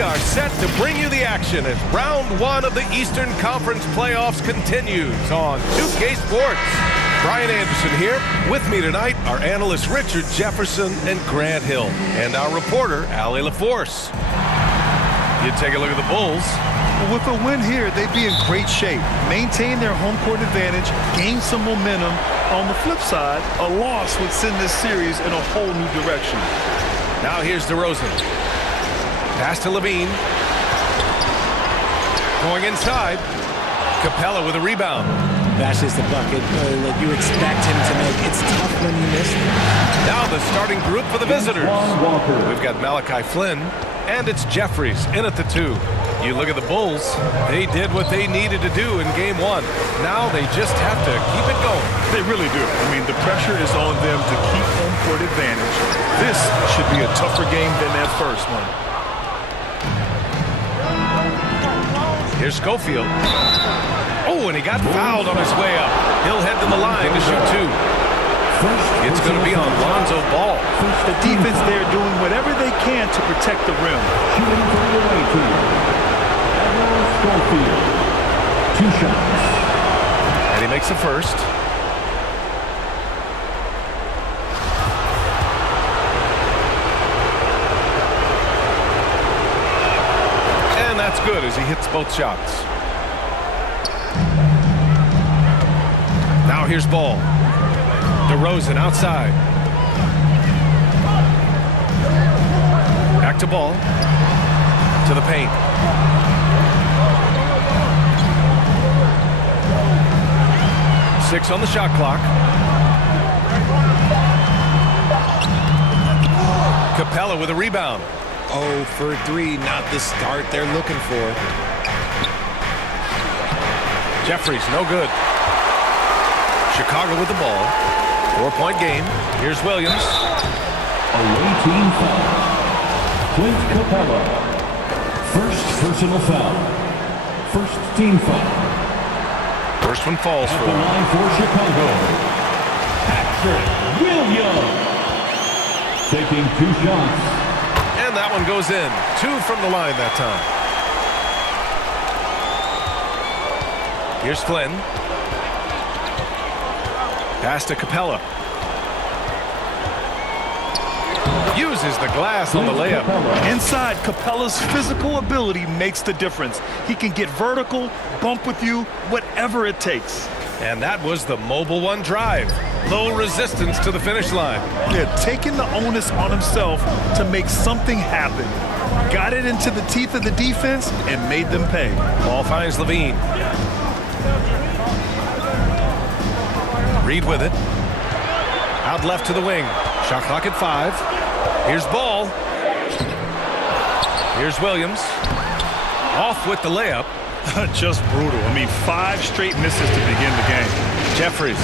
We are set to bring you the action as round one of the Eastern Conference playoffs continues on 2K Sports. Brian Anderson here. With me tonight are analysts Richard Jefferson and Grant Hill, and our reporter, Allie LaForce. You take a look at the Bulls. With a win here, they'd be in great shape. Maintain their home court advantage, gain some momentum. On the flip side, a loss would send this series in a whole new direction. Now here's DeRozan. Pass to Levine. Going inside. Capella with a rebound. That's just the bucket that you expect him to make. It's tough when you miss it. Now the starting group for the visitors. We've got Malachi Flynn, and it's Jeffries in at the 2. You look at the Bulls, they did what they needed to do in game one. Now they just have to keep it going. They really do. I mean, the pressure is on them to keep home court advantage. This should be a tougher game than that first one. Here's Schofield. Oh, and he got fouled on his way up. He'll head to the line to shoot 2. It's going to be on Lonzo Ball. The defense there doing whatever they can to protect the rim. Shooting from the away team, Admiral Schofield. 2 shots. And he makes the first. And that's good as he hits both shots. Now here's Ball. DeRozan outside. Back to Ball. To the paint. Six on the shot clock. Capella with a rebound. 0 for 3, not the start they're looking for. Jeffries, no good. Chicago with the ball. 4-point game. Here's Williams. Away team foul. Clint Capella. First personal foul. First team foul. First one falls At for the him. line for Chicago, Patrick Williams. Taking 2 shots. And that one goes in. 2 from the line that time. Here's Flynn. Pass to Capella. Uses the glass on the layup. Inside, Capella's physical ability makes the difference. He can get vertical, bump with you, whatever it takes. And that was the Mobile One drive. Low resistance to the finish line. Yeah, taking the onus on himself to make something happen. Got it into the teeth of the defense and made them pay. Ball finds Levine. Reed with it. Out left to the wing. Shot clock at 5. Here's Ball. Here's Williams. Off with the layup. Just brutal. I mean, 5 straight misses to begin the game. Jeffries.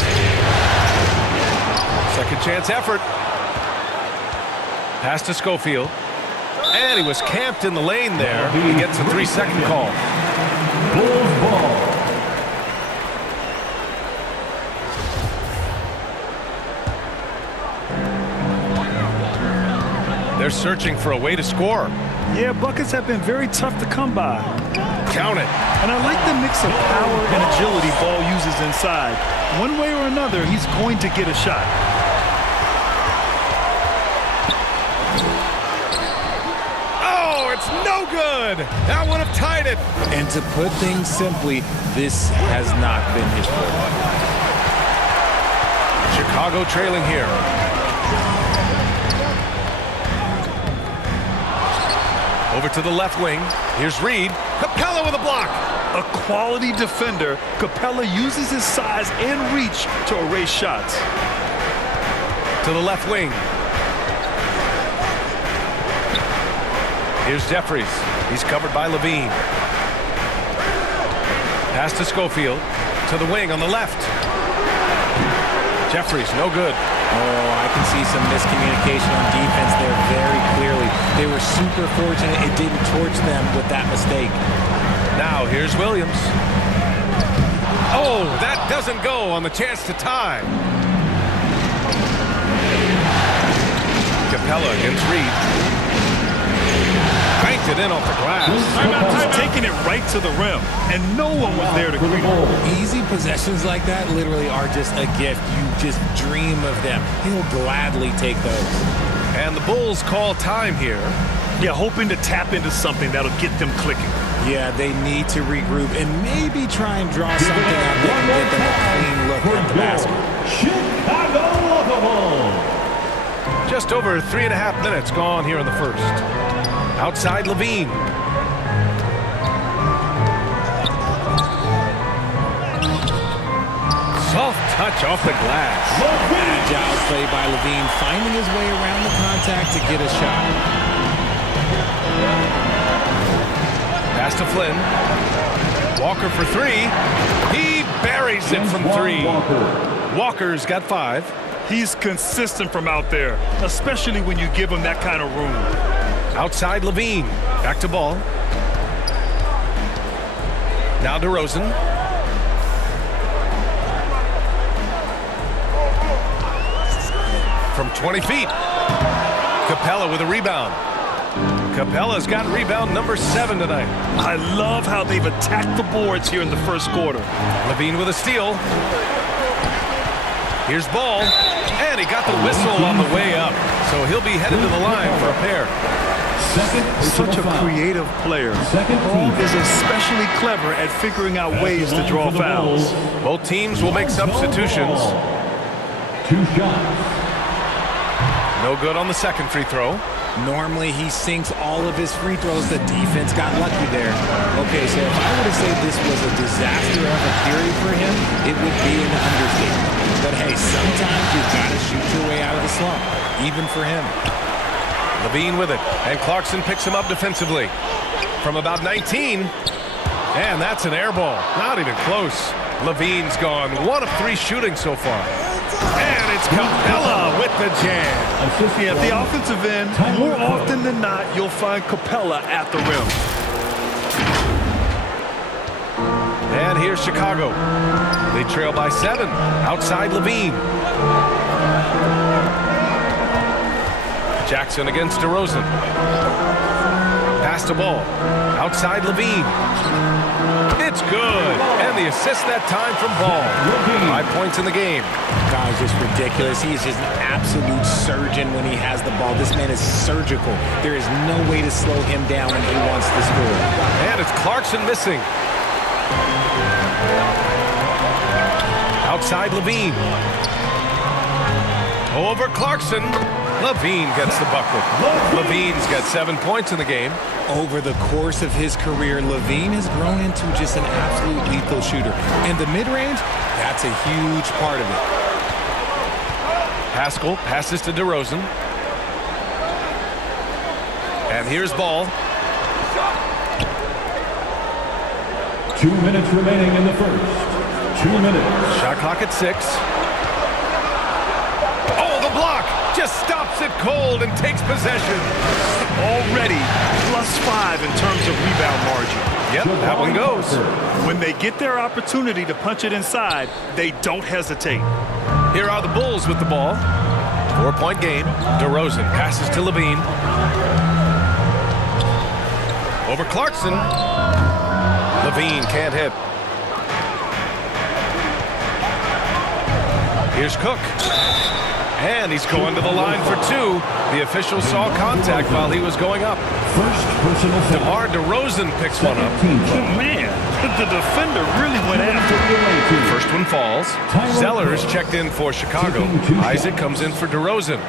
Second chance effort. Pass to Schofield. And he was camped in the lane there. He gets a 3-second call. Bulls ball. They're searching for a way to score. Yeah, buckets have been very tough to come by. Count it. And I like the mix of power and agility Ball uses inside. One way or another, he's going to get a shot. Oh, it's no good. That would have tied it. And to put things simply, this has not been his fault. Chicago trailing here. Over to the left wing. Here's Reed. Capella with a block. A quality defender, Capella uses his size and reach to erase shots. To the left wing. Here's Jeffries. He's covered by Levine. Pass to Schofield. To the wing on the left. Jeffries, no good. Oh, I can see some miscommunication on defense there very clearly. They were super fortunate it didn't torch them with that mistake. Now here's Williams. Oh, that doesn't go on the chance to tie. Capella against Reed. Banks knocked it in off the glass. He's taking it right to the rim, and no one was there to greet him. Easy possessions like that literally are just a gift. You just dream of them. He'll gladly take those. And the Bulls call time here. Yeah, hoping to tap into something that'll get them clicking. Yeah, they need to regroup and maybe try and draw something out that can get them a clean look at the basket. Chicago Bulls. Just over 3.5 minutes gone here in the first. Outside Levine. Soft touch off the glass. Agile play by Levine, finding his way around the contact to get a shot. Pass to Flynn. Walker for three. He buries it from three. Walker's got 5. He's consistent from out there, especially when you give him that kind of room. Outside Levine. Back to Ball. Now DeRozan. From 20 feet. Capella with a rebound. Capella's got rebound number 7 tonight. I love how they've attacked the boards here in the first quarter. Levine with a steal. Here's Ball. And he got the whistle on the way up. So he'll be headed to the line for a pair. Such a creative player. Ball is especially clever at figuring out ways to draw fouls. Both teams will make substitutions. 2 shots. No good on the second free throw. Normally, he sinks all of his free throws. The defense got lucky there. Okay, so if I were to say this was a disaster of a period for him, it would be an understatement. But hey, sometimes you've got to shoot your way out of the slump, even for him. Levine with it, and Clarkson picks him up defensively. From about 19, and that's an air ball. Not even close. Levine's gone 1 of 3 shooting so far. And it's Capella with the jam. Yeah, at the offensive end, more often than not, you'll find Capella at the rim. And here's Chicago. They trail by 7. Outside Levine. Jackson against DeRozan. Pass to Ball. Outside Levine. It's good. And the assist that time from Ball. 5 points in the game. Guy's just ridiculous. He is just an absolute surgeon when he has the ball. This man is surgical. There is no way to slow him down when he wants to score. And it's Clarkson missing. Outside Levine. Over Clarkson. Levine gets the bucket. Levine's got 7 points in the game. Over the course of his career, Levine has grown into just an absolute lethal shooter. And the mid-range, that's a huge part of it. Pascal passes to DeRozan. And here's Ball. 2 minutes remaining in the first. 2 minutes. Shot clock at 6. Oh, the block! Just stops it cold and takes possession. Already +5 in terms of rebound margin. Yep, that one goes. When they get their opportunity to punch it inside, they don't hesitate. Here are the Bulls with the ball. 4-point game. DeRozan passes to Levine. Over Clarkson. Levine can't hit. Here's Cook. And he's going to the line for 2. The official saw contact while he was going up. First personal foul. DeMar DeRozan picks one up. Man, the defender really went after. First one falls. Sellers checked in for Chicago. Isaac comes in for DeRozan.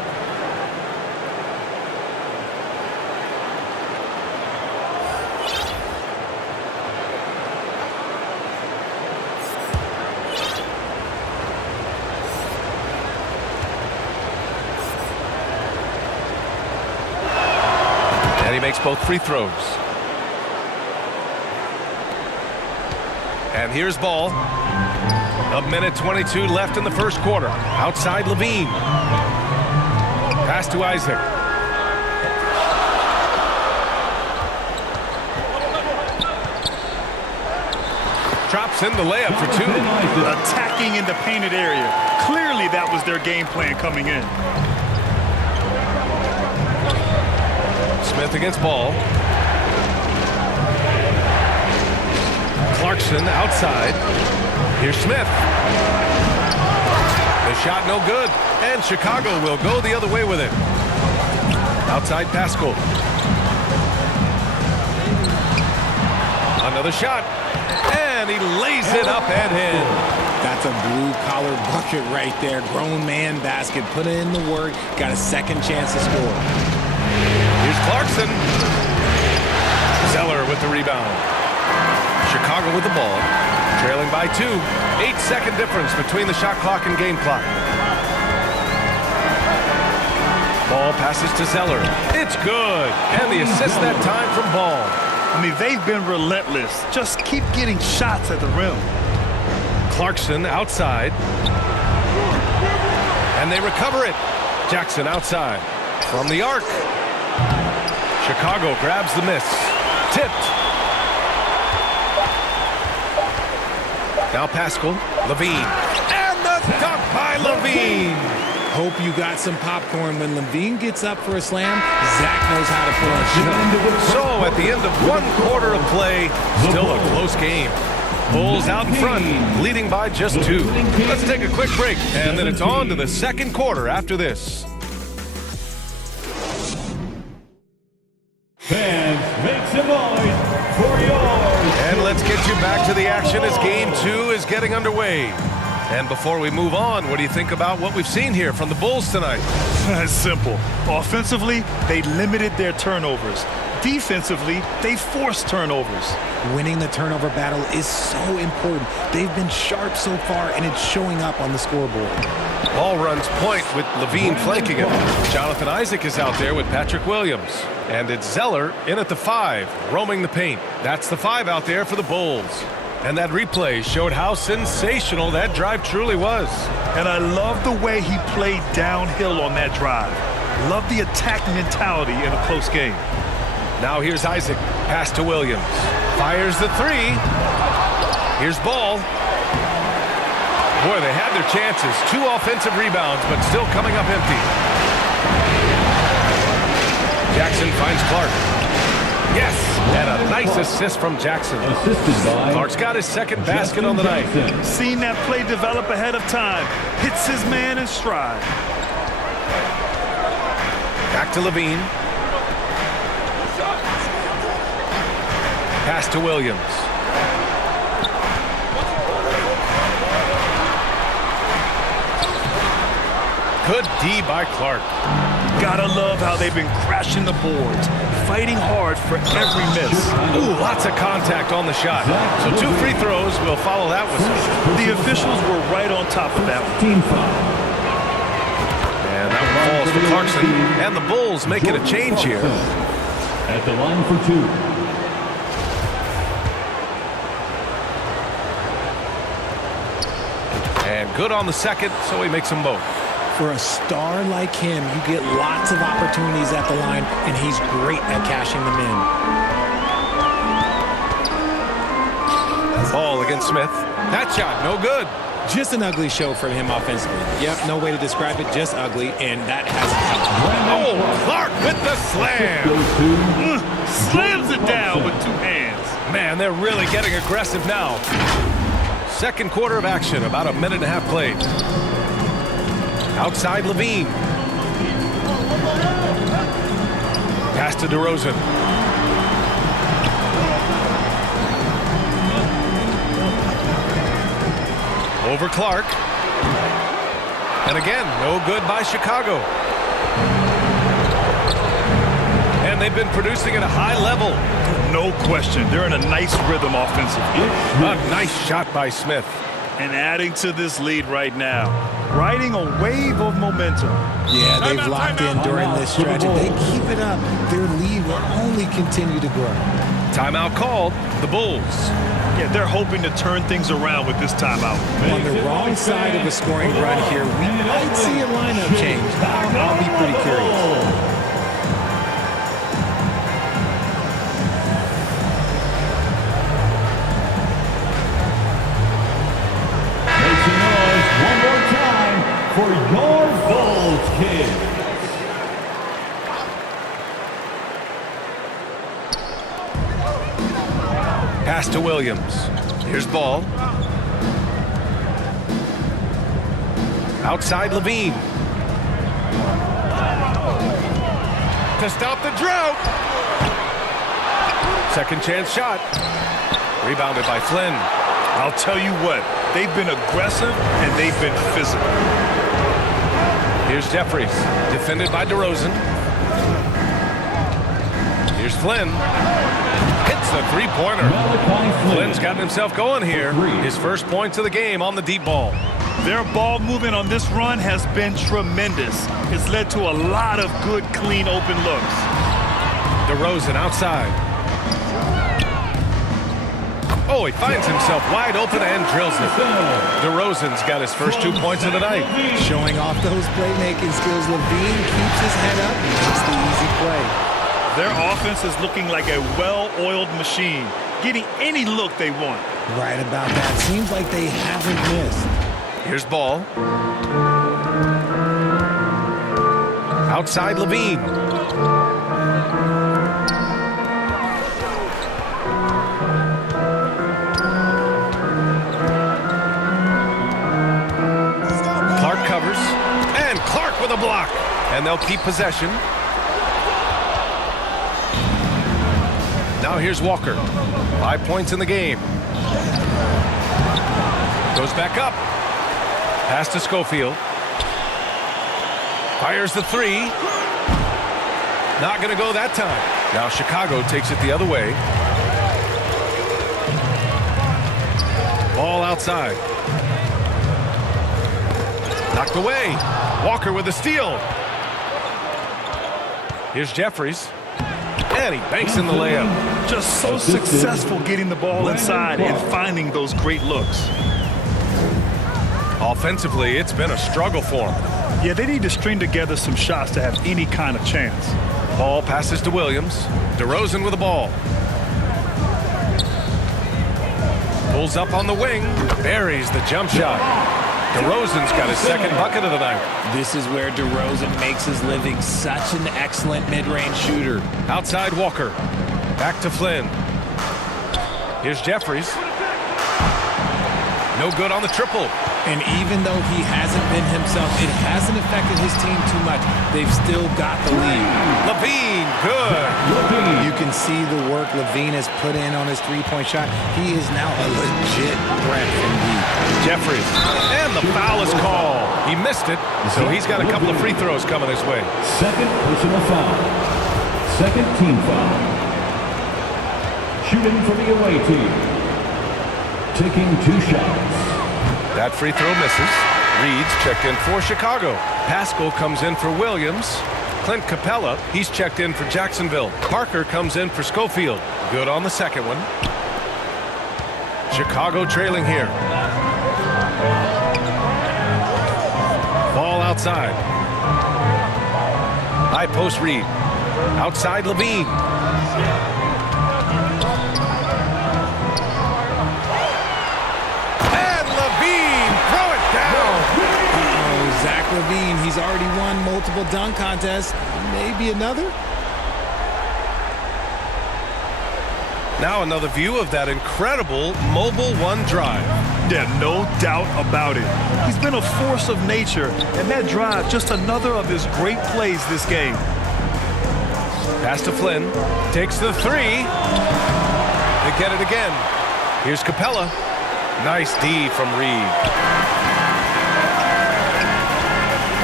And he makes both free throws. And here's Ball. 1:22 left in the first quarter. Outside Levine. Pass to Isaac. Drops in the layup for 2. Attacking in the painted area. Clearly that was their game plan coming in. Smith against Ball. Clarkson outside. Here's Smith. The shot no good, and Chicago will go the other way with it. Outside Pascal. Another shot, and he lays it up and in. That's a blue-collar bucket right there. Grown man basket. Put in the work. Got a second chance to score. Here's Clarkson. Zeller with the rebound. Chicago with the ball. Trailing by 2. 8-second difference between the shot clock and game clock. Ball passes to Zeller. It's good. And the assist that time from Ball. I mean, they've been relentless. Just keep getting shots at the rim. Clarkson outside. And they recover it. Jackson outside. From the arc. Chicago grabs the miss. Tipped. Now Pascal. Levine. And the dunk by Levine. Hope you got some popcorn. When Levine gets up for a slam, Zach knows how to put on show. So at the end of 1 quarter of play, still a close game. Bulls out in front, leading by just 2. Let's take a quick break, and then it's on to the second quarter after this. Fans, make some noise for yours. And let's get you back to the action as game 2 is getting underway. And before we move on, what do you think about what we've seen here from the Bulls tonight? It's simple. Offensively, they limited their turnovers. Defensively, they forced turnovers. Winning the turnover battle is so important. They've been sharp so far, and it's showing up on the scoreboard. Ball runs point with Levine flanking him. Jonathan Isaac is out there with Patrick Williams. And it's Zeller in at the 5, roaming the paint. That's the 5 out there for the Bulls. And that replay showed how sensational that drive truly was. And I love the way he played downhill on that drive. Love the attack mentality in a close game. Now here's Isaac. Pass to Williams. Fires the 3. Here's Ball. Boy, they had their chances. 2 offensive rebounds, but still coming up empty. Jackson finds Clark. Yes, and a nice assist from Jackson. Assisted by Clark's got his second basket on the night. Seen that play develop ahead of time. Hits his man in stride. Back to Levine. Pass to Williams. Good D by Clark. Gotta love how they've been crashing the boards, fighting hard for every miss. Ooh, lots of contact on the shot. So 2 free throws will follow that whistle. The officials were right on top of that one. team foul. And that one falls for Clarkson. And the Bulls making a change here. At the line for 2. And good on the second, so he makes them both. For a star like him, you get lots of opportunities at the line, and he's great at cashing them in. Ball against Smith. That shot, no good. Just an ugly show from him offensively. Yep, no way to describe it, just ugly, and that hasn't helped. Oh, Clark with the slam. Slams it down with 2 hands. Man, they're really getting aggressive now. Second quarter of action, about a minute and a half played. Outside Levine. Pass to DeRozan. Over Clark. And again, no good by Chicago. And they've been producing at a high level. No question. They're in a nice rhythm offensively. A nice shot by Smith. And adding to this lead right now. Riding a wave of momentum. Yeah, they've locked in during this stretch. If they keep it up, their lead will only continue to grow. Timeout called. The Bulls. Yeah, they're hoping to turn things around with this timeout. On the wrong side of a scoring run here, we might see a lineup change. I'll be pretty curious. For your Bulls kids. Pass to Williams. Here's ball. Outside Levine. To stop the drought. Second chance shot. Rebounded by Flynn. I'll tell you what, they've been aggressive and they've been physical. Here's Jeffries, defended by DeRozan. Here's Flynn. Hits the three-pointer. Flynn's gotten himself going here. His first points of the game on the deep ball. Their ball movement on this run has been tremendous. It's led to a lot of good, clean, open looks. DeRozan outside. Oh, he finds himself wide open and drills it. DeRozan's got his first 2 points of the night. Showing off those playmaking skills, Levine keeps his head up and makes the easy play. Their offense is looking like a well-oiled machine, getting any look they want. Right about that. Seems like they haven't missed. Here's ball. Outside Levine. Clark covers. And Clark with a block. And they'll keep possession. Now here's Walker. 5 points in the game. Goes back up. Pass to Schofield. Fires the three. Not going to go that time. Now Chicago takes it the other way. Ball outside. Knocked away. Walker with a steal. Here's Jeffries. And he banks in the layup. Just so successful getting the ball inside and finding those great looks. Offensively, it's been a struggle for him. Yeah, they need to string together some shots to have any kind of chance. Ball passes to Williams. DeRozan with the ball. Pulls up on the wing. Buries the jump shot. DeRozan's got his second bucket of the night. This is where DeRozan makes his living, such an excellent mid-range shooter. Outside Walker. Back to Flynn. Here's Jeffries. No good on the triple. And even though he hasn't been himself, it hasn't affected his team too much. They've still got the lead. Levine, good. You can see the work Levine has put in on his three-point shot. He is now a legit threat from deep. Jeffries. And the foul is called. He missed it, so he's got a couple of free throws coming his way. Second personal foul. Second team foul. Shooting for the away team. Taking 2 shots. That free throw misses. Reed's checked in for Chicago. Pascal comes in for Williams. Clint Capella, he's checked in for Jacksonville. Parker comes in for Schofield. Good on the second one. Chicago trailing here. Ball outside. High post Reed. Outside Levine. Zach Levine, he's already won multiple dunk contests. Maybe another? Now another view of that incredible Mobile One drive. Yeah, no doubt about it. He's been a force of nature, and that drive, just another of his great plays this game. Pass to Flynn. Takes the three. They get it again. Here's Capella. Nice D from Reed.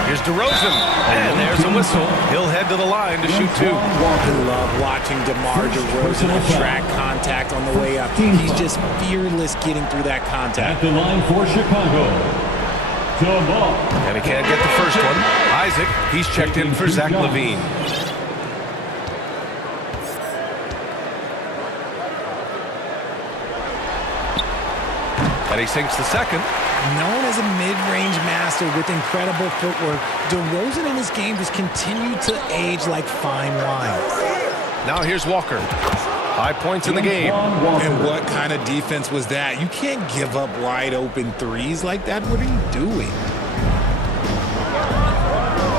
Here's DeRozan, and there's a whistle. He'll head to the line to shoot 2. I love watching DeMar DeRozan attract contact on the way up. He's just fearless getting through that contact. At the line for Chicago. DeMar. And he can't get the first one. Isaac, he's checked in for Zach Levine. And he sinks the second. Known as a mid-range master with incredible footwork, DeRozan in his game just continued to age like fine wine. Now here's Walker. 5 points in the game. And what kind of defense was that? You can't give up wide open threes like that. What are you doing?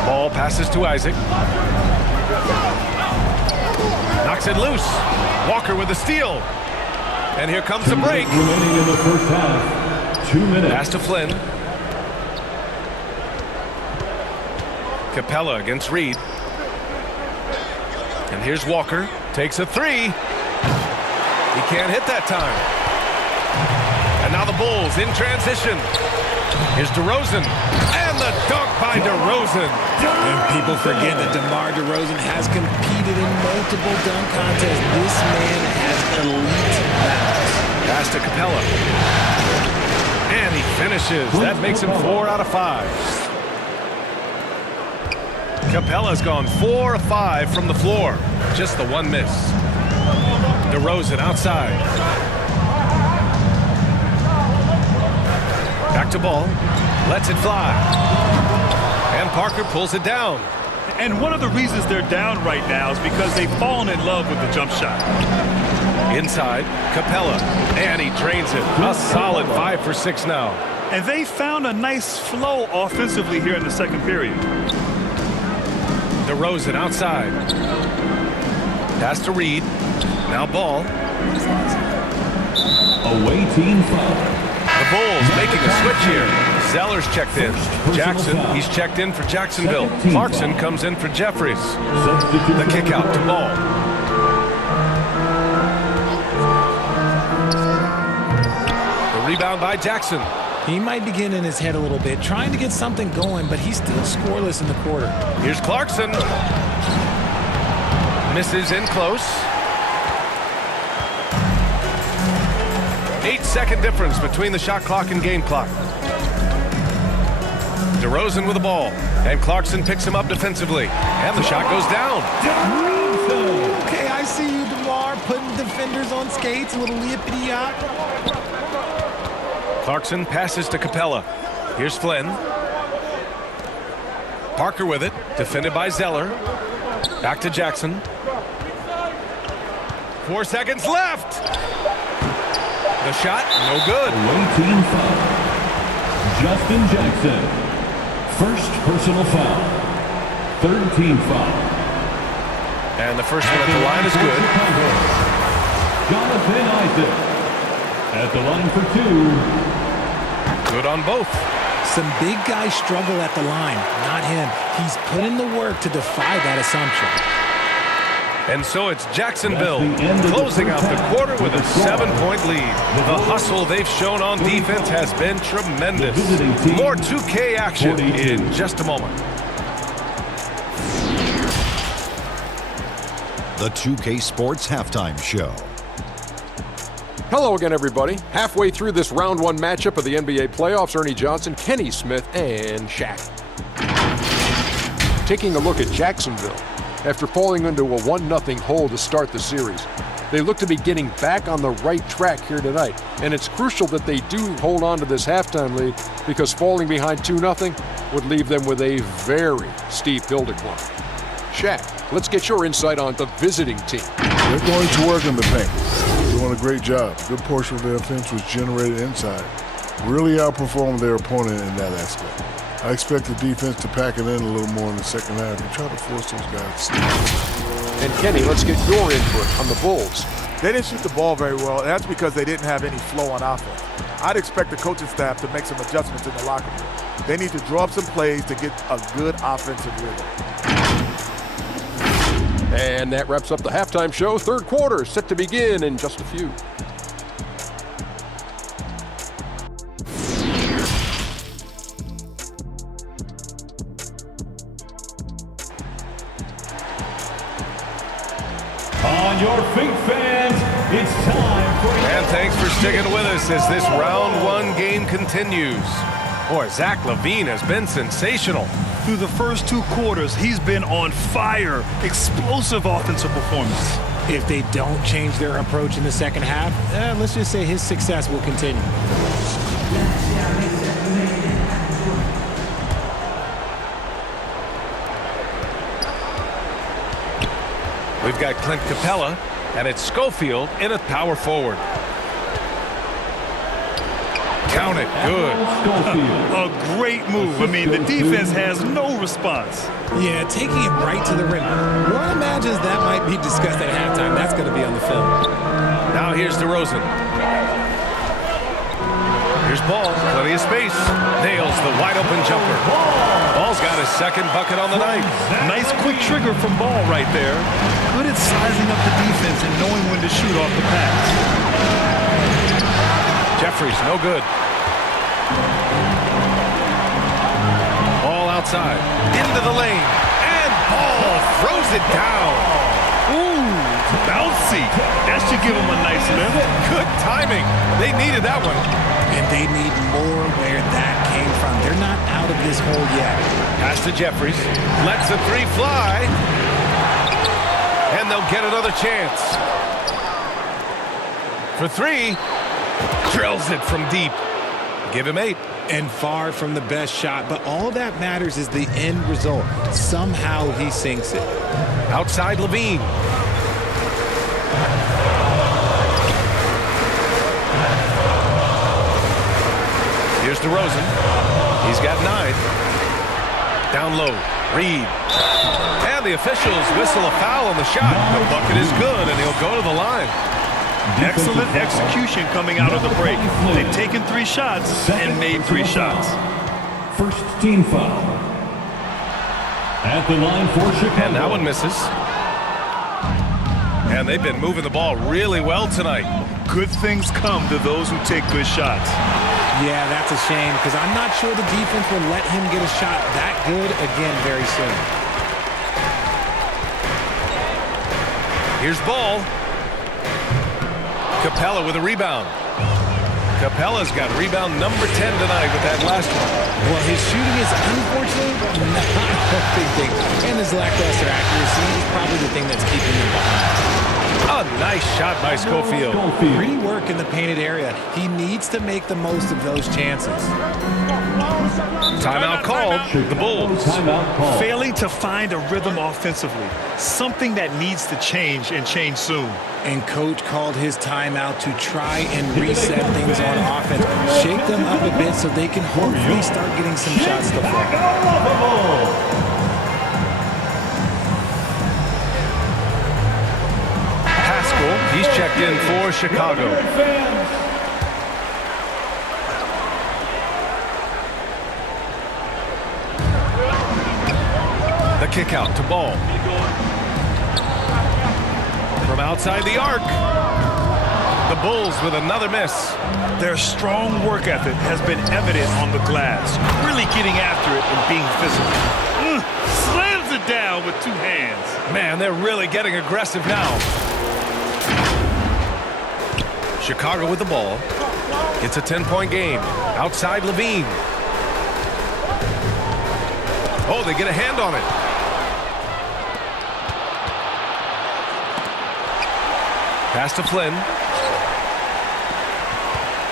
Ball passes to Isaac. Knocks it loose. Walker with a steal. And here comes the break. Remaining in the first half. 2 minutes. Pass to Flynn. Capella against Reed. And here's Walker. Takes a three. He can't hit that time. And now the Bulls in transition. Here's DeRozan. And the dunk by DeRozan. And people forget that DeMar DeRozan has competed in multiple dunk contests. This man has elite balance. Pass to Capella. And he finishes. That makes him 4 out of 5. Capella's gone 4 of 5 from the floor. Just the one miss. DeRozan outside. Back to ball. Lets it fly. And Parker pulls it down. And one of the reasons they're down right now is because they've fallen in love with the jump shot. Inside, Capella. And he drains it. A solid 5 for 6 now. And they found a nice flow offensively here in the second period. DeRozan outside. Pass to Reed. Now ball. Away team foul. The Bulls making a switch here. Zeller's checked in. Jackson, he's checked in for Jacksonville. Clarkson comes in for Jeffries. The kick out to Ball. The rebound by Jackson. He might be getting in his head a little bit, trying to get something going, but he's still scoreless in the quarter. Here's Clarkson. Misses in close. 8-second difference between the shot clock and game clock. DeRozan with the ball. And Clarkson picks him up defensively. And the shot goes down. Okay, I see you, DeMar, putting defenders on skates, a little yippity-yop. Clarkson passes to Capella. Here's Flynn. Parker with it. Defended by Zeller. Back to Jackson. 4 seconds left. The shot, no good. Away team foul. Justin Jackson. First personal foul. Third team foul. And the first one at the line is good. Jonathan Isaac. At the line for 2. Good on both. Some big guys struggle at the line, not him. He's put in the work to defy that assumption. And so it's Jacksonville closing out the quarter with a 7-point lead. The hustle they've shown on defense has been tremendous. More 2K action in just a moment. The 2K Sports Halftime Show. Hello again, everybody. Halfway through this round 1 matchup of the NBA playoffs, Ernie Johnson, Kenny Smith, and Shaq. Taking a look at Jacksonville. After falling into a 1-0 hole to start the series, they look to be getting back on the right track here tonight. And it's crucial that they do hold on to this halftime lead, because falling behind 2-0 would leave them with a very steep hill to climb. Shaq, let's get your insight on the visiting team. They're going to work in the paint. They're doing a great job. A good portion of their offense was generated inside. Really outperformed their opponent in that aspect. I expect the defense to pack it in a little more in the second half and try to force those guys to And Kenny, let's get your input on the Bulls. They didn't shoot the ball very well, and that's because they didn't have any flow on offense. I'd expect the coaching staff to make some adjustments in the locker room. They need to draw up some plays to get a good offensive rhythm. And that wraps up the halftime show. Third quarter set to begin in just a few. On your feet, fans, it's time for... And thanks for sticking with us as this round 1 game continues. Boy, Zach LaVine has been sensational. Through the first 2 quarters, he's been on fire. Explosive offensive performance. If they don't change their approach in the second half, let's just say his success will continue. We've got Clint Capella, and it's Schofield in at power forward. Down it. Good. A great move. I mean, the defense has no response. Yeah, taking it right to the rim. One imagines that might be discussed at halftime. That's going to be on the film. Now here's DeRozan. Here's Ball. Plenty of space. Nails the wide-open jumper. Ball's got his second bucket on the night. Nice quick trigger from Ball right there. Good at sizing up the defense and knowing when to shoot off the pass. Jeffries, no good. Ball outside. Into the lane. And Ball throws it down. Ooh, bouncy. That should give him a nice lift. Good timing. They needed that one. And they need more where that came from. They're not out of this hole yet. Pass to Jeffries. Lets the three fly. And they'll get another chance. For three. Drills it from deep. Give him 8. And far from the best shot, but all that matters is the end result. Somehow he sinks it. Outside Levine. Here's DeRozan. He's got 9. Down low. Reed. And the officials whistle a foul on the shot. The bucket is good, and he'll go to the line. Excellent execution coming out of the break. They've taken 3 shots and made 3 shots. First team foul. At the line for Chicago. And that one misses. And they've been moving the ball really well tonight. Good things come to those who take good shots. Yeah, that's a shame because I'm not sure the defense will let him get a shot that good again very soon. Here's Ball. Capella with a rebound. Capella's got rebound number 10 tonight with that last one. Well, his shooting is unfortunately not a big thing. And his lackluster accuracy is probably the thing that's keeping him behind. A nice shot by Schofield. Pretty work in the painted area. He needs to make the most of those chances. Timeout called. The Bulls. Failing to find a rhythm offensively. Something that needs to change and change soon. And coach called his timeout to try and reset things on offense. Shake them up a bit so they can hopefully start getting some shots to fall. Pascal, he's checked in for Chicago. The kick out to Ball. From outside the arc. The Bulls with another miss. Their strong work ethic has been evident on the glass. Really getting after it and being physical. Slams it down with 2 hands. Man, they're really getting aggressive now. Chicago with the ball. It's a 10-point game. Outside Levine. Oh, they get a hand on it. Pass to Flynn.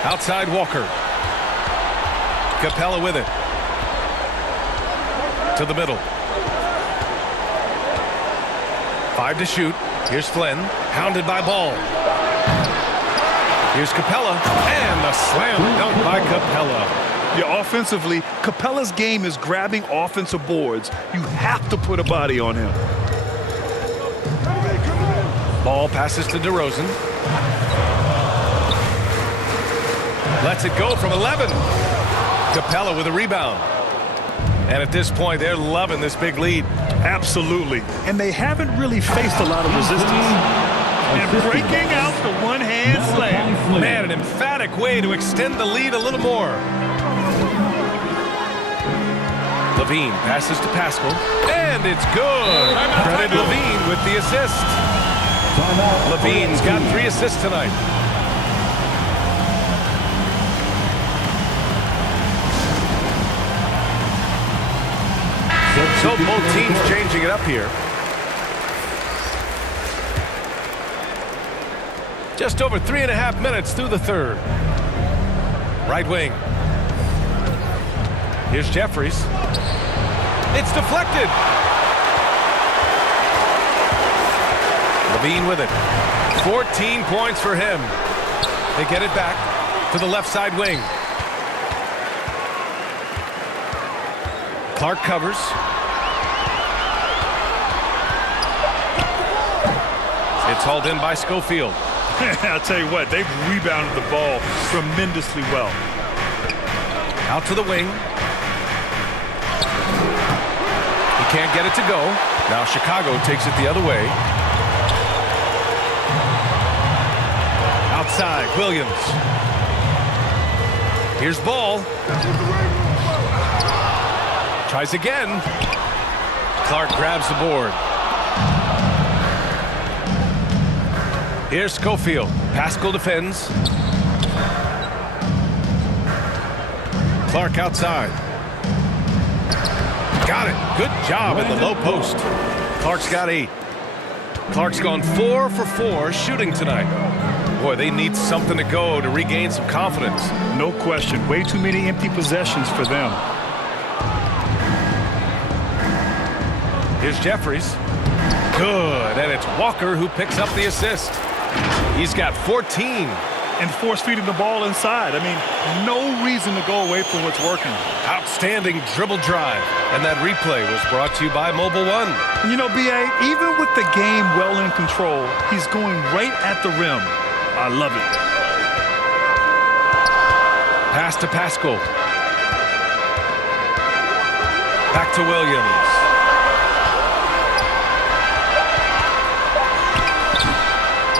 Outside Walker. Capella with it. To the middle. 5 to shoot. Here's Flynn. Hounded by Ball. Here's Capella. And the slam dunk by Capella. Yeah, offensively, Capella's game is grabbing offensive boards. You have to put a body on him. Ball passes to DeRozan. Lets it go from 11. Capella with a rebound. And at this point, they're loving this big lead. Absolutely. And they haven't really faced a lot of resistance. And breaking out the one-hand slam. Man, an emphatic way to extend the lead a little more. Levine passes to Pascal. And it's good. Credit Levine with the assist. Levine's got 3 assists tonight. So both teams changing it up here. Just over 3.5 minutes through the third. Right wing. Here's Jeffries. It's deflected. Levine with it. 14 points for him. They get it back to the left side wing. Clark covers. It's hauled in by Schofield. I'll tell you what, they've rebounded the ball tremendously well. Out to the wing. He can't get it to go. Now Chicago takes it the other way. Outside, Williams. Here's Ball. Tries again. Clark grabs the board. Here's Schofield. Pascal defends. Clark outside. Got it. Good job in the low post. Clark's got 8. Clark's gone 4 for 4 shooting tonight. Boy, they need something to go to regain some confidence. No question. Way too many empty possessions for them. Here's Jeffries. Good. And it's Walker who picks up the assist. He's got 14. And force-feeding the ball inside. I mean, no reason to go away from what's working. Outstanding dribble drive. And that replay was brought to you by Mobile One. You know, B.A., even with the game well in control, he's going right at the rim. I love it. Pass to Pascal. Back to Williams.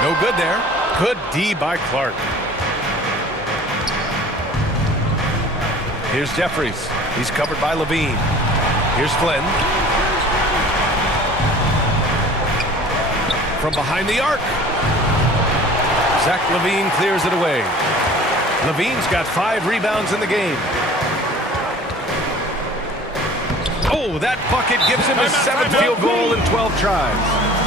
No good there. Good D by Clark. Here's Jeffries. He's covered by Levine. Here's Flynn. From behind the arc. Zach Levine clears it away. Levine's got 5 rebounds in the game. Oh, that bucket gives him his 7th field goal in 12 tries.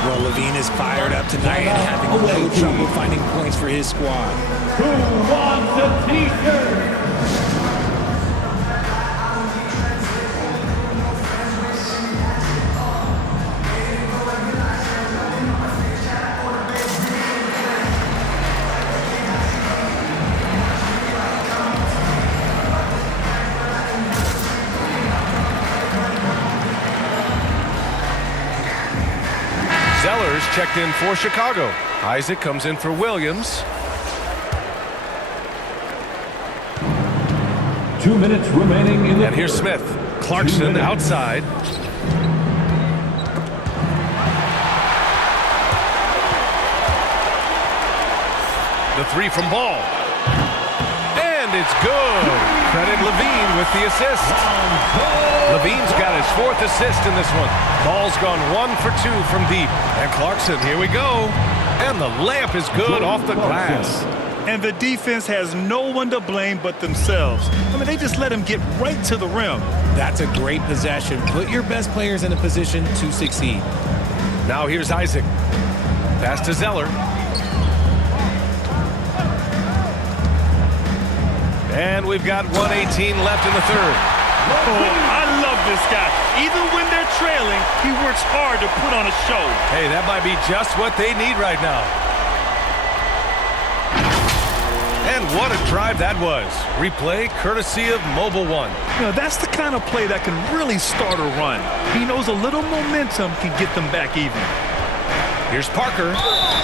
Well, Levine is fired up tonight and having no trouble finding points for his squad. Who wants a t-shirt? Zellers checked in for Chicago. Isaac comes in for Williams. 2 minutes remaining in the And here's Smith. Clarkson outside. The 3 from Ball. And it's good. Credit Levine with the assist. Levine's got his 4th assist in this one. Ball's gone 1 for 2 from deep. And Clarkson, here we go. And the layup is good off the glass. And the defense has no one to blame but themselves. I mean, they just let him get right to the rim. That's a great possession. Put your best players in a position to succeed. Now here's Isaac. Pass to Zeller. And we've got 1:18 left in the 3rd. Oh, I love this guy. Even when they're trailing, he works hard to put on a show. Hey, that might be just what they need right now. And what a drive that was. Replay courtesy of Mobile One. You know, that's the kind of play that can really start a run. He knows a little momentum can get them back even. Here's Parker.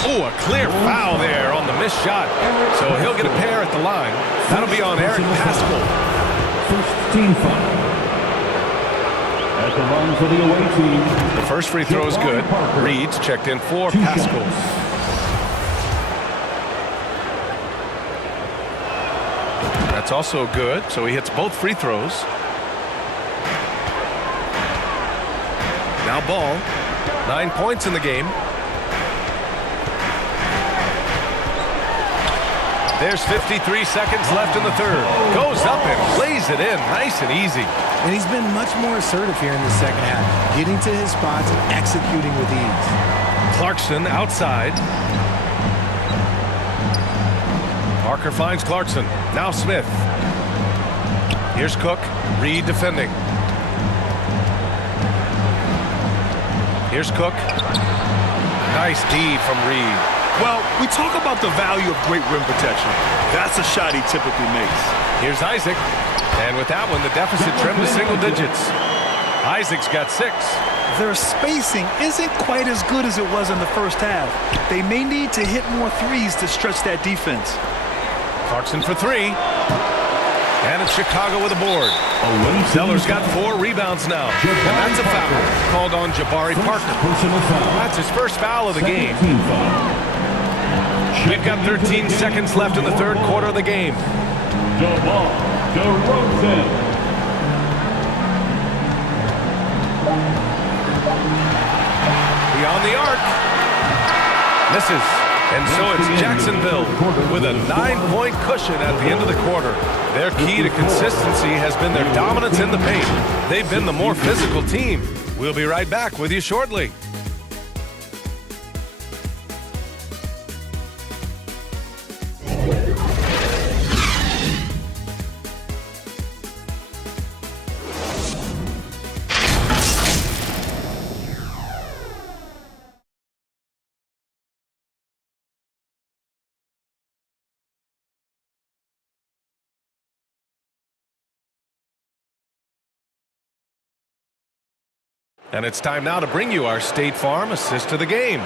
Oh, a clear foul there on the missed shot. So he'll get a pair at the line. That'll be on Eric Pascal. First team foul. At the line for the away team. The first free throw is good. Reed's checked in for Pascal. That's also good, so he hits both free throws. Now Ball. 9 points in the game. There's 53 seconds left in the 3rd. Goes up and lays it in nice and easy. And he's been much more assertive here in the second half, getting to his spots, executing with ease. Clarkson outside. Parker finds Clarkson. Now Smith. Here's Cook. Reed defending. Here's Cook. Nice D from Reed. Well, we talk about the value of great rim protection. That's a shot he typically makes. Here's Isaac. And with that one, the deficit trimmed to single digits. Isaac's got 6. Their spacing isn't quite as good as it was in the first half. They may need to hit more threes to stretch that defense. Clarkson for 3. And it's Chicago with a board. Zeller's got 4 rebounds now. And that's a foul called on Jabari Parker. That's his first foul of the game. We've got 13 seconds left in the third quarter of the game. DeRozan. Beyond the arc. Misses. And so it's Jacksonville with a 9-point cushion at the end of the quarter. Their key to consistency has been their dominance in the paint. They've been the more physical team. We'll be right back with you shortly. And it's time now to bring you our State Farm assist of the game.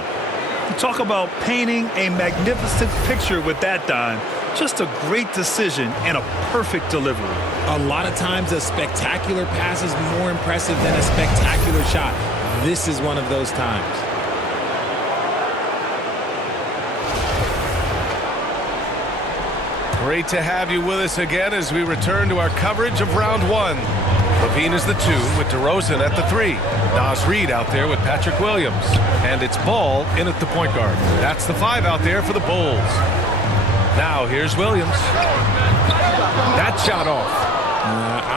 Talk about painting a magnificent picture with that dime. Just a great decision and a perfect delivery. A lot of times a spectacular pass is more impressive than a spectacular shot. This is one of those times. Great to have you with us again as we return to our coverage of round 1. LaVine is the 2 with DeRozan at the 3. Naz Reid out there with Patrick Williams. And it's Ball in at the point guard. That's the 5 out there for the Bulls. Now here's Williams. That shot off.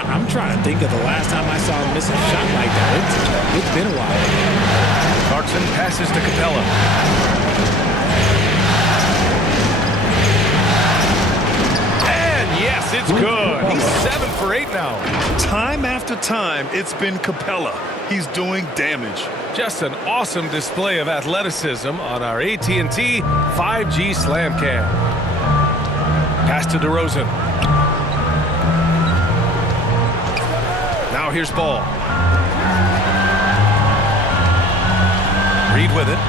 I'm trying to think of the last time I saw him miss a shot like that. It's been a while. Clarkson passes to Capella. Yes, it's good. He's 7 for 8 now. Time after time, it's been Capella. He's doing damage. Just an awesome display of athleticism on our AT&T 5G Slam Cam. Pass to DeRozan. Now here's Ball. Reid with it.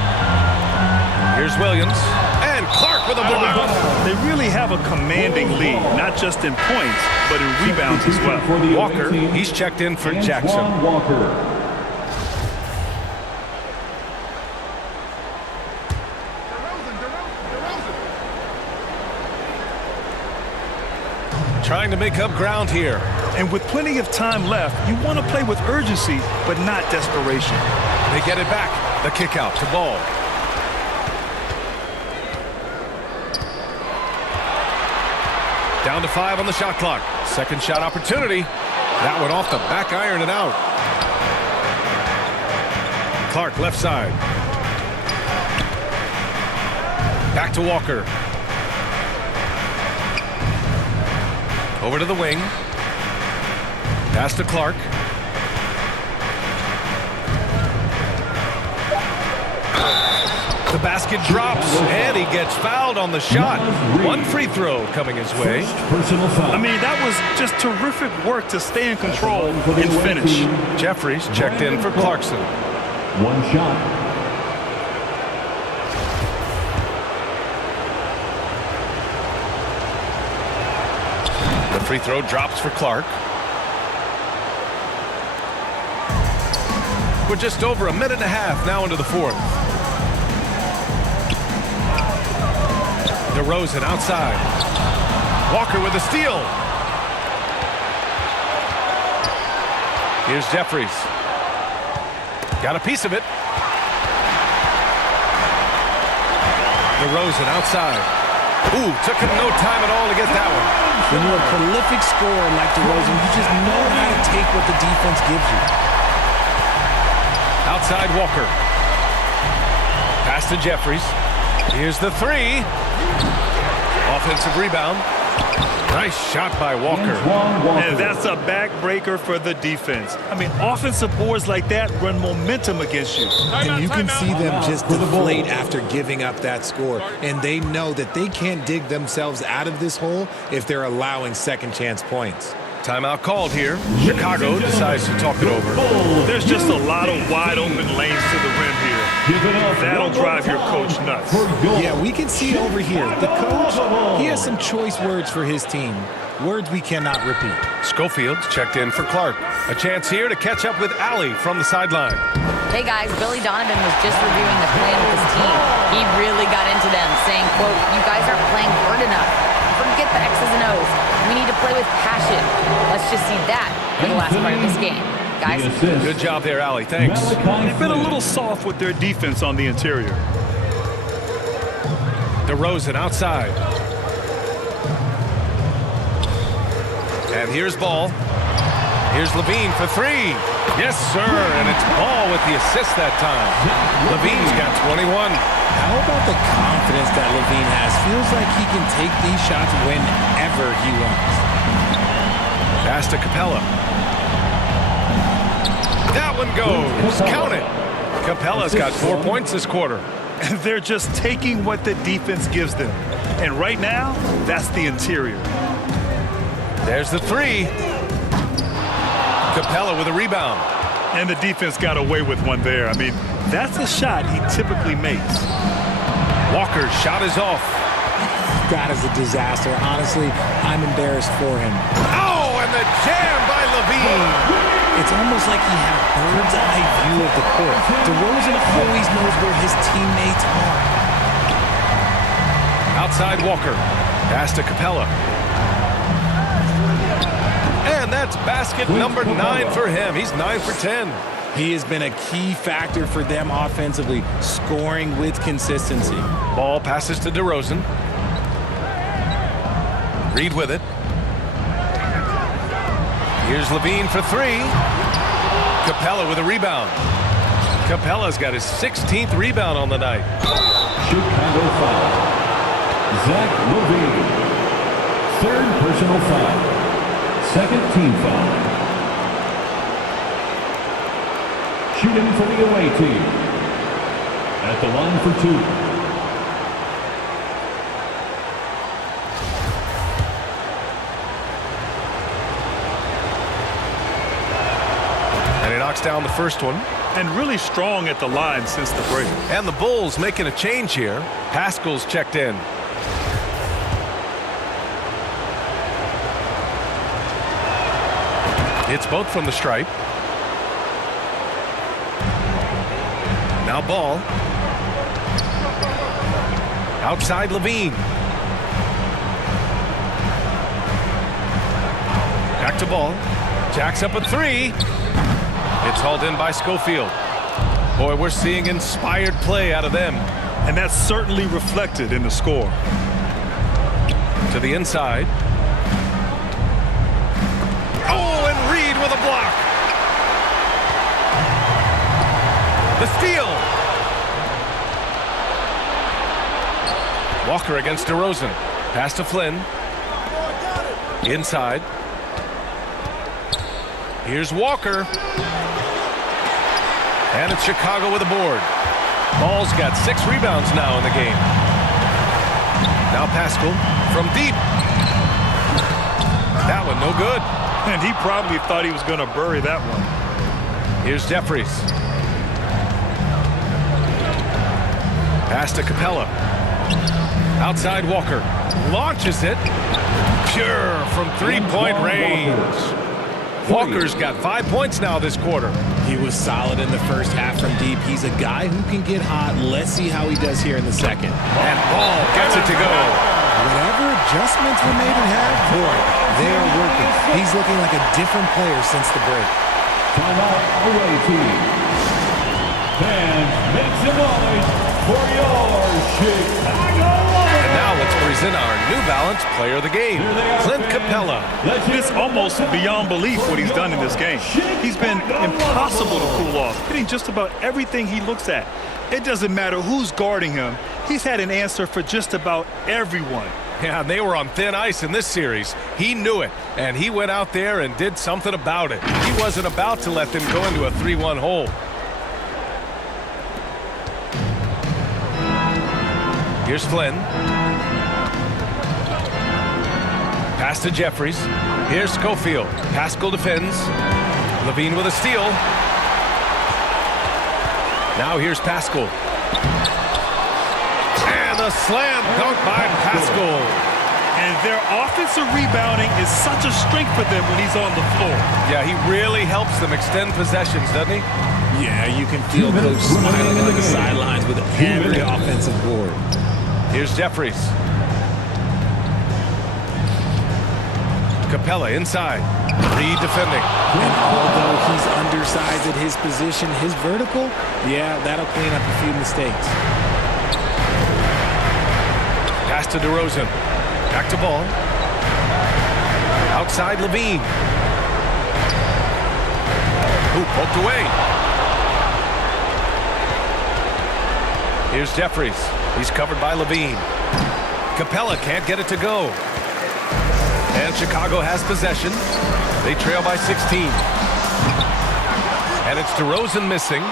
Here's Williams. And Clark with a block. They really have a commanding lead, not just in points, but in rebounds as well. Walker, he's checked in for Jackson. Walker. Trying to make up ground here. And with plenty of time left, you want to play with urgency, but not desperation. They get it back. The kick out to Ball. Down to 5 on the shot clock. Second shot opportunity. That one off the back iron and out. Clark left side. Back to Walker. Over to the wing. Pass to Clark. The basket drops, and he gets fouled on the shot. 1 free throw coming his way. I mean, that was just terrific work to stay in control and finish. Jeffries checked in for Clarkson. 1 shot. The free throw drops for Clark. We're just over a minute and a half now into the 4th. DeRozan outside. Walker with a steal. Here's Jeffries. Got a piece of it. DeRozan outside. Ooh, took him no time at all to get that one. When you're a prolific scorer like DeRozan, you just know how to take what the defense gives you. Outside Walker. Pass to Jeffries. Here's the 3. Offensive rebound. Nice shot by Walker. And that's a backbreaker for the defense. I mean, offensive boards like that run momentum against you. And you can see them just deflate after giving up that score. And they know that they can't dig themselves out of this hole if they're allowing second chance points. Timeout called here. Chicago decides to talk it over. There's just a lot of wide open lanes to the rim here. That'll drive your coach nuts. Yeah, we can see it over here. The coach, he has some choice words for his team. Words we cannot repeat. Schofield's checked in for Clark. A chance here to catch up with Allie from the sideline. Hey guys, Billy Donovan was just reviewing the plan with his team. He really got into them, saying, quote, "You guys aren't playing hard enough. Forget the X's and O's. We need to play with passion. Let's just see that for the last part of this game. Guys." Good job there, Allie. Thanks. They've been a little soft with their defense on the interior. DeRozan outside. And here's Ball. Here's Levine for three. Yes, sir. And it's Ball with the assist that time. Levine's got 21. How about the confidence that Levine has? Feels like he can take these shots whenever he wants. Pass to Capella. That one goes. Count it. Capella's got 4 points this quarter. They're just taking what the defense gives them. And right now, that's the interior. There's the three. Capella with a rebound. And the defense got away with one there. I mean, that's a shot he typically makes. Walker's shot is off. That is a disaster. Honestly, I'm embarrassed for him. Oh, and the jam by Levine. It's almost like he had a bird's eye view of the court. DeRozan always knows where his teammates are. Outside Walker. Pass to Capella. And that's basket number 9 for him. He's 9 for 10. He has been a key factor for them offensively, scoring with consistency. Ball passes to DeRozan. Reed with it. Here's Levine for three. Capella with a rebound. Capella's got his 16th rebound on the night. Chicago foul. Zach Levine. Third personal foul. Second team foul. Shooting for the away team. At the line for two. And he knocks down the first one. And really strong at the line since the break. And the Bulls making a change here. Pascal's checked in. It's both from the stripe. Now Ball. Outside Levine. Back to Ball. Jacks up a three. It's hauled in by Schofield. Boy, we're seeing inspired play out of them. And that's certainly reflected in the score. To the inside. Oh, and Reed with a block. The steal. Walker against DeRozan. Pass to Flynn. Inside. Here's Walker. And it's Chicago with a board. Ball's got 6 rebounds now in the game. Now Pascal from deep. That one no good. And he probably thought he was going to bury that one. Here's Jeffries. Pass to Capella. Outside Walker. Launches it. Pure from three-point range. Walker's got 5 points now this quarter. He was solid in the first half from deep. He's a guy who can get hot. Let's see how he does here in the second. And Ball gets it to go. Whatever adjustments were made at half, boy, they are working. He's looking like a different player since the break. Timeout away team. Fans, make some noise for your Chicago. And now let's present our New Balance Player of the Game, Clint Capella. It's almost beyond belief what he's done in this game. He's been impossible to cool off, hitting just about everything he looks at. It doesn't matter who's guarding him. He's had an answer for just about everyone. Yeah, they were on thin ice in this series. He knew it, and he went out there and did something about it. He wasn't about to let them go into a 3-1 hole. Here's Flynn. Pass to Jeffries. Here's Schofield. Pascal defends. Levine with a steal. Now here's Pascal. And a slam dunk by Pascal. And their offensive rebounding is such a strength for them when he's on the floor. Yeah, he really helps them extend possessions, doesn't he? Yeah, you can feel Coach smiling on the sidelines with every offensive board. Here's Jeffries. Capella inside. Reed defending. And although he's undersized at his position, his vertical, yeah, that'll clean up a few mistakes. Pass to DeRozan. Back to Ball. Outside Levine. Ooh, poked away. Here's Jeffries. He's covered by Levine. Capella can't get it to go. And Chicago has possession. They trail by 16. And it's DeRozan missing.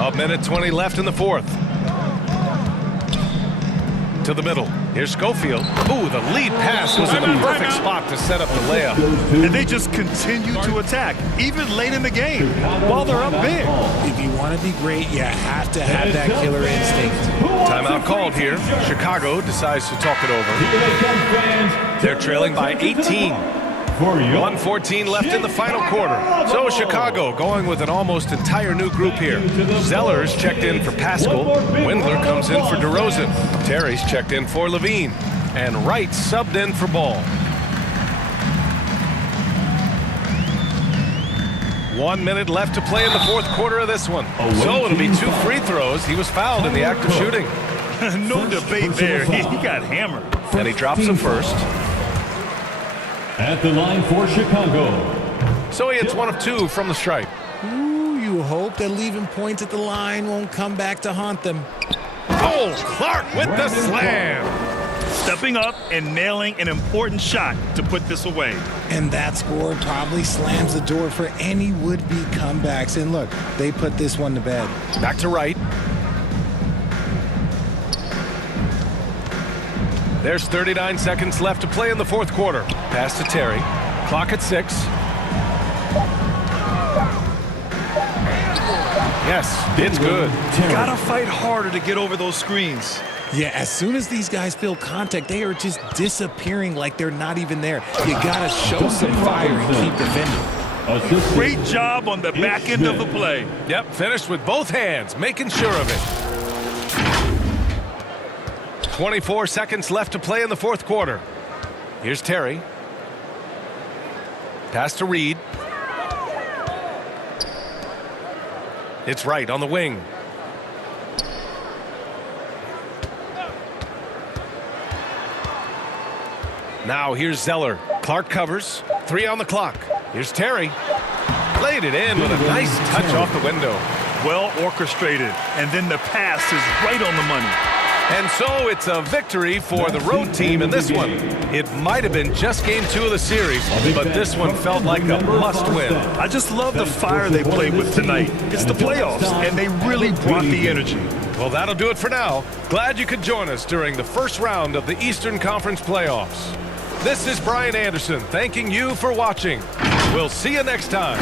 A minute 20 left in the fourth. To the middle. Here's Schofield. Ooh, the lead pass was in the perfect spot to set up the layup. And they just continue to attack, even late in the game, while they're up big. If you want to be great, you have to have that killer instinct. Timeout called here. Chicago decides to talk it over. They're trailing by 18. 1:14 left in the final quarter. So Chicago going with an almost entire new group here. Zeller's checked in for Pascal. Windler comes in for DeRozan. Terry's checked in for Levine. And Wright subbed in for Ball. 1 minute left to play in the fourth quarter of this one. So it'll be 2 free throws. He was fouled in the act of shooting. No debate there. He got hammered. And he drops him first. At the line for Chicago. So he hits 1 of 2 from the stripe. Ooh, you hope that leaving points at the line won't come back to haunt them. Oh, Clark with the slam. Stepping up and nailing an important shot to put this away. And that score probably slams the door for any would-be comebacks. And look, they put this one to bed. Back to Wright. There's 39 seconds left to play in the fourth quarter. Pass to Terry. Clock at 6. Yes, it's good. You gotta fight harder to get over those screens. Yeah, as soon as these guys feel contact, they are just disappearing like they're not even there. You gotta show some fire and keep defending. Great job on the back end of the play. Yep, finished with both hands, making sure of it. 24 seconds left to play in the fourth quarter. Here's Terry. Pass to Reed. It's Wright on the wing. Now here's Zeller. Clark covers. 3 on the clock. Here's Terry. Laid it in with a nice touch off the window. Well orchestrated. And then the pass is right on the money. And so it's a victory for the road team in this one. It might have been just game 2 of the series, but this one felt like a must-win. I just love the fire they played with tonight. It's the playoffs, and they really brought the energy. Well, that'll do it for now. Glad you could join us during the first round of the Eastern Conference playoffs. This is Brian Anderson thanking you for watching. We'll see you next time.